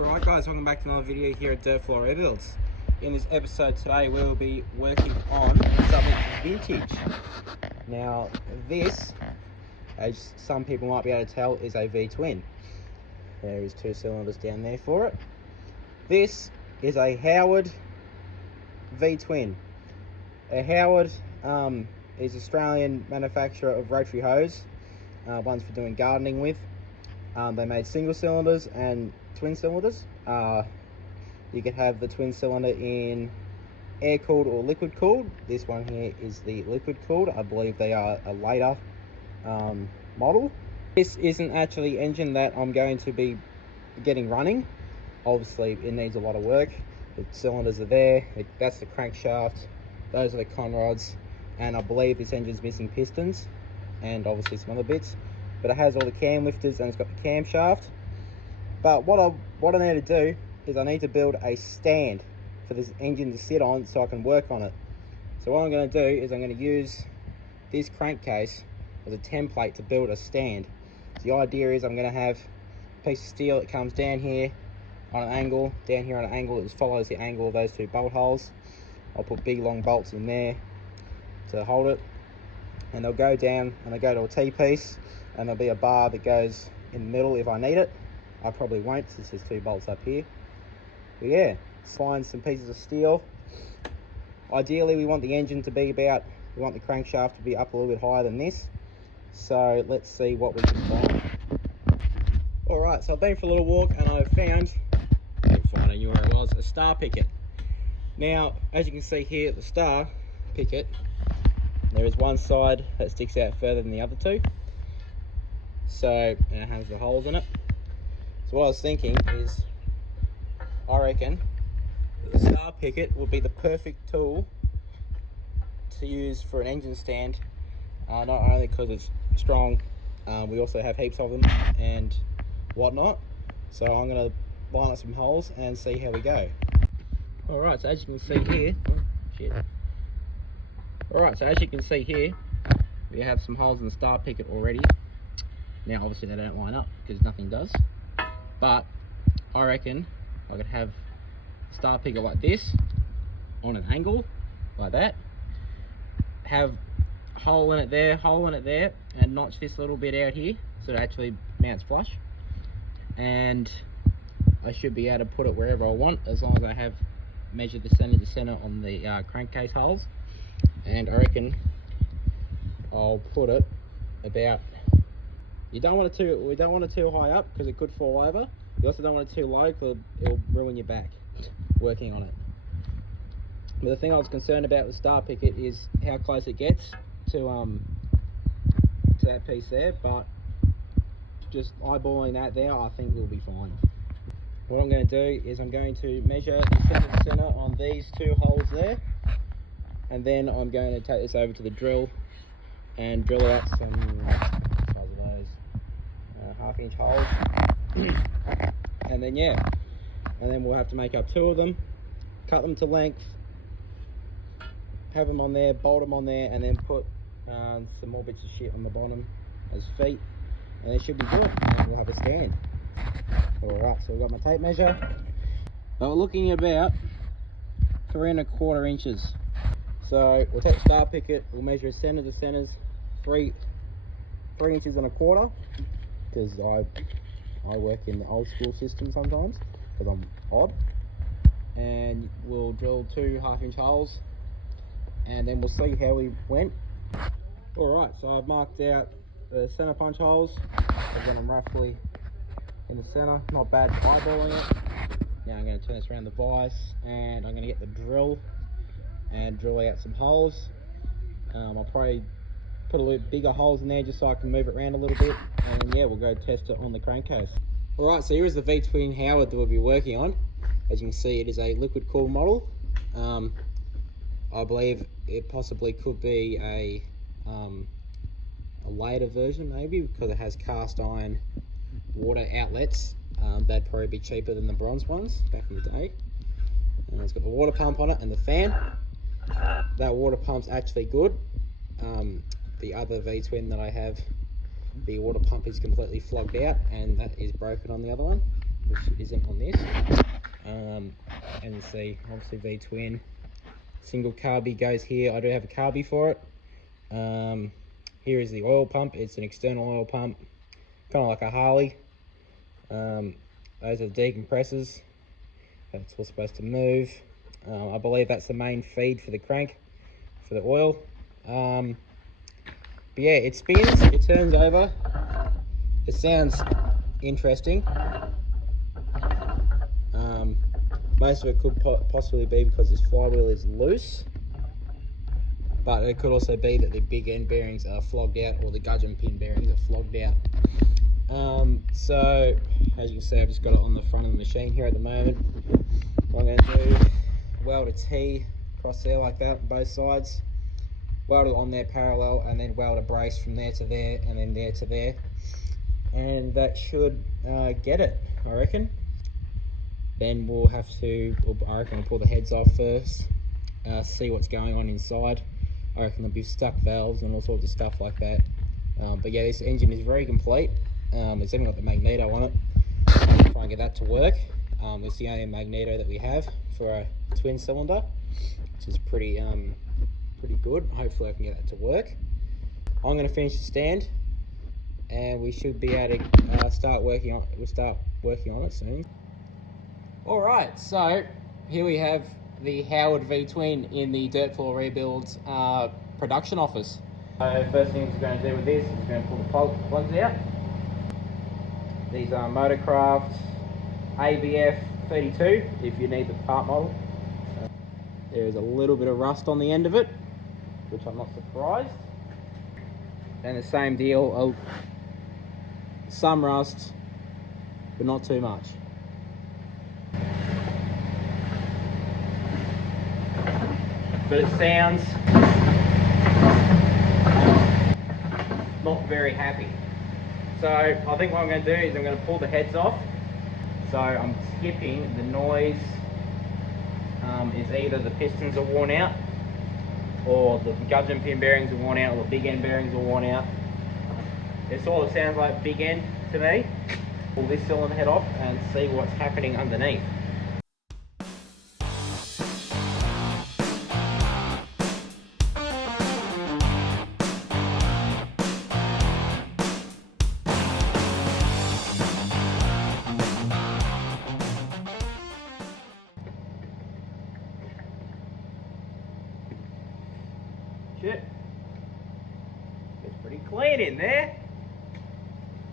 Alright guys, welcome back to another video here at Dirt Floor Rebuilds. In this episode today we will be working on something vintage. Now this, as some people might be able to tell, is a V-twin. There is 2 cylinders down there for it. This is a Howard V-twin. A Howard is Australian manufacturer of rotary hose, ones for doing gardening with. They made single cylinders and twin cylinders. You could have the twin cylinder in air cooled or liquid cooled. This one here is the liquid cooled. I believe they are a later model. This isn't actually the engine that I'm going to be getting running. Obviously it needs a lot of work. The cylinders are there, that's the crankshaft, those are the conrods, and I believe this engine's missing pistons and obviously some other bits, but it has all the cam lifters and it's got the camshaft. But what I need to do is I need to build a stand for this engine to sit on so I can work on it. So what I'm going to do is I'm going to use this crankcase as a template to build a stand. The idea is I'm going to have a piece of steel that comes down here on an angle, down here on an angle. It just follows the angle of those 2 bolt holes. I'll put big long bolts in there to hold it, and they'll go down and they go to a T-piece, and there'll be a bar that goes in the middle if I need it. I probably won't since there's 2 bolts up here. But yeah, find some pieces of steel. Ideally we want the engine to be about, we want the crankshaft to be up a little bit higher than this. So let's see what we can find. Alright, so I've been for a little walk and I've found, I knew where it was, a star picket. Now, as you can see here, the star picket, there is one side that sticks out further than the other 2. So, and it has the holes in it. So what I was thinking is, I reckon the star picket would be the perfect tool to use for an engine stand. Not only because it's strong, we also have heaps of them and whatnot. So I'm going to line up some holes and see how we go. Alright, so as you can see here, Alright, so as you can see here, we have some holes in the star picket already. Now obviously they don't line up because nothing does, but I reckon I could have a star picket like this on an angle like that, have a hole in it there, and notch this little bit out here so it actually mounts flush, and I should be able to put it wherever I want as long as I have measured the center to center on the crankcase holes. And I reckon I'll put it about, we don't want it too high up because it could fall over. You also don't want it too low because it'll ruin your back working on it. But the thing I was concerned about with star picket is how close it gets to that piece there, but just eyeballing that there, I think we'll be fine. What I'm going to do is I'm going to measure the center to center on these 2 holes there, and then I'm going to take this over to the drill and drill out some size of those 1/2-inch holes. And then yeah, and then we'll have to make up 2 of them, cut them to length, have them on there, bolt them on there, and then put some more bits of shit on the bottom as feet, and it should be good, and we'll have a stand. Alright, so we've got my tape measure. We're looking at about 3 1/4 inches. So we'll take the star picket, we'll measure center to centers 3 inches and 1/4, because I work in the old school system sometimes because I'm odd. And we'll drill 2 1/2-inch holes, and then we'll see how we went. Alright, so I've marked out the center punch holes. I've got them roughly in the center, not bad for eyeballing it. Now I'm going to turn this around the vise and I'm going to get the drill and drill out some holes. I'll probably put a little bigger holes in there just so I can move it around a little bit, and then yeah, we'll go test it on the crankcase. Alright, so here is the V-twin Howard that we'll be working on. As you can see, it is a liquid cooled model. I believe it possibly could be a later version maybe, because it has cast iron water outlets. That'd probably be cheaper than the bronze ones back in the day. And it's got the water pump on it and the fan. That water pump's actually good. The other V-twin that I have, the water pump is completely flogged out and that is broken on the other one. which isn't on this. And you see, obviously V-twin. Single carby goes here. I do have a carby for it. Here is the oil pump. It's an external oil pump, kind of like a Harley. Those are the decompressors. That's what's supposed to move. I believe that's the main feed for the crank, for the oil. But yeah, it spins, it turns over. It sounds interesting. Most of it could possibly be because this flywheel is loose, but it could also be that the big end bearings are flogged out, or the gudgeon pin bearings are flogged out. So as you can see, I've just got it on the front of the machine here at the moment. What I'm going to do, weld a T across there like that on both sides, weld it on there parallel, and then weld a brace from there to there, and then there to there, and that should get it, I reckon. Then we'll have to, I reckon we'll pull the heads off first, see what's going on inside. I reckon there'll be stuck valves and all sorts of stuff like that. But yeah, this engine is very complete. It's even got the magneto on it. I'll try and get that to work. It's the only magneto that we have for a twin cylinder, which is pretty good. Hopefully I can get that to work. I'm going to finish the stand, and we should be able to start working on it soon. Alright, so here we have the Howard V-twin in the Dirt Floor Rebuilds production office. So first thing we're going to do with this is we're going to pull the plugs out. These are Motorcraft ABF 32 if you need the part model. There is a little bit of rust on the end of it, which I'm not surprised. And the same deal, some rust, but not too much. But it sounds not very happy. So I think what I'm going to do is I'm going to pull the heads off. So I'm skipping the noise. Is either the pistons are worn out, or the gudgeon pin bearings are worn out, or the big end bearings are worn out. It sort of sounds like big end to me. Pull this cylinder head off and see what's happening underneath. Shit. It's pretty clean in there.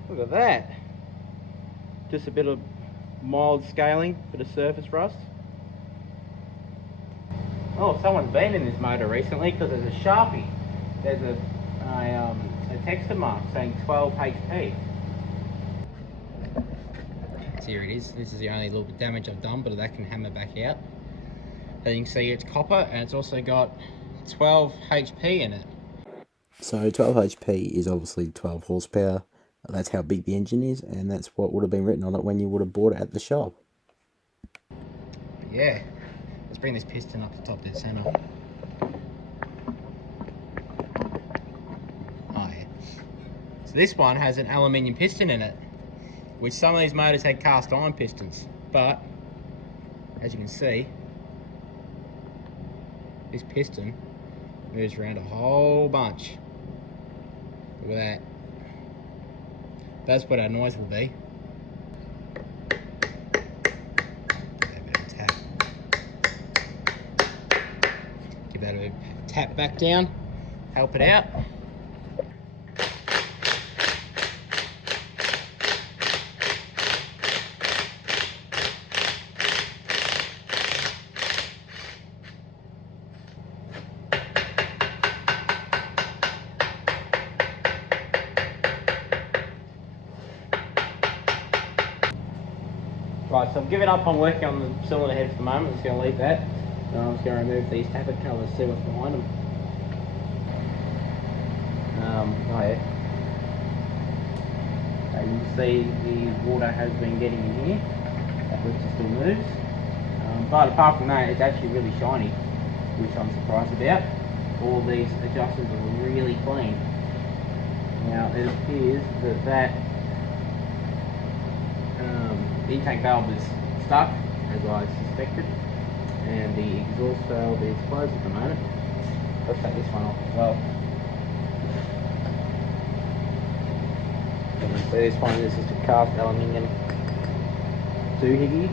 Look at that. Just a bit of mild scaling for the surface rust. Oh, someone's been in this motor recently because there's a Sharpie. There's a texture mark saying 12 HP. So here it is. This is the only little bit of damage I've done, but that can hammer back out. As you can see, it's copper, and it's also got 12 HP in it. So 12 HP is obviously 12 horsepower. That's how big the engine is, and that's what would have been written on it when you would have bought it at the shop. Yeah, let's bring this piston up to top dead center. Oh yeah. So this one has an aluminium piston in it, which some of these motors had cast iron pistons, but as you can see, this piston moves around a whole bunch. Look at that. That's what our noise will be. Give that a tap back down, help it out. Right, so I've given up on working on the cylinder head for the moment. I'm just going to leave that. I'm just going to remove these tappet covers, see what's behind them. Oh yeah. You can see the water has been getting in here. That lifter still moves. But apart from that, it's actually really shiny, which I'm surprised about. All these adjusters are really clean. Now it appears that The intake valve is stuck, as I suspected, and the exhaust valve is closed at the moment. Let's take this one off as well. So this one is just a cast aluminium doohickey.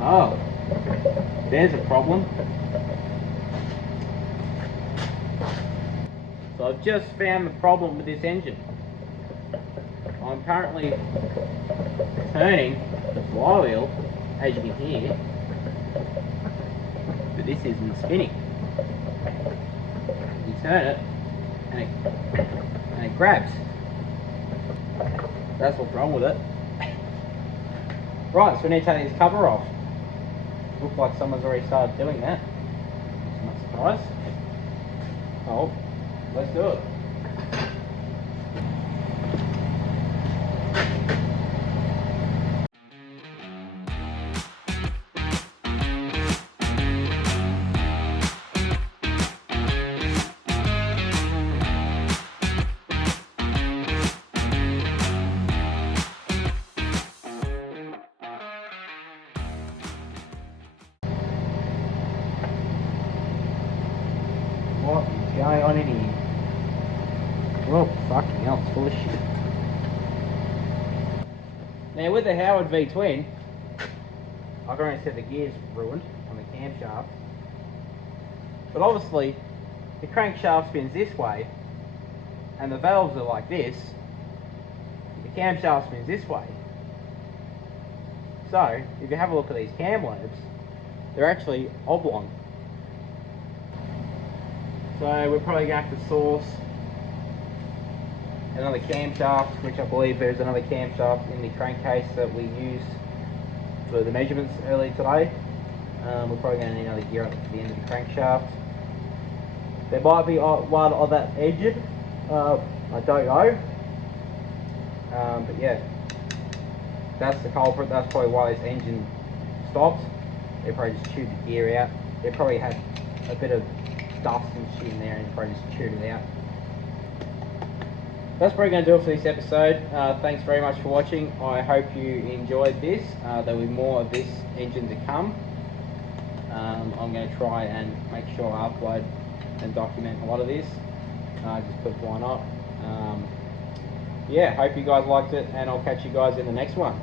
Oh, there's a problem. So I've just found the problem with this engine. I'm currently turning the flywheel, as you can hear, but this isn't spinning. You turn it and it grabs. That's what's wrong with it. Right, so we need to take this cover off. Looks like someone's already started doing that. It's not a surprise. Oh, let's do it. What is going on in here? Well, fucking hell, it's full of shit. Now with the Howard V-twin, I can already see the gears ruined on the camshaft. But obviously, the crankshaft spins this way, and the valves are like this. The camshaft spins this way. So, if you have a look at these cam lobes, they're actually oblong. So we're probably going to have to source another camshaft, which I believe there's another camshaft in the crankcase that we used for the measurements earlier today. We're probably going to need another gear up to the end of the crankshaft. There might be one on that engine, I don't know. But yeah, that's the culprit. That's probably why this engine stopped. They probably just chewed the gear out. They probably had a bit of dust and shit in there and probably just chewed it out. That's probably going to do it for this episode. Thanks very much for watching. I hope you enjoyed this. There will be more of this engine to come. I'm going to try and make sure I upload and document a lot of this. Just because why not? Yeah, hope you guys liked it, and I'll catch you guys in the next one.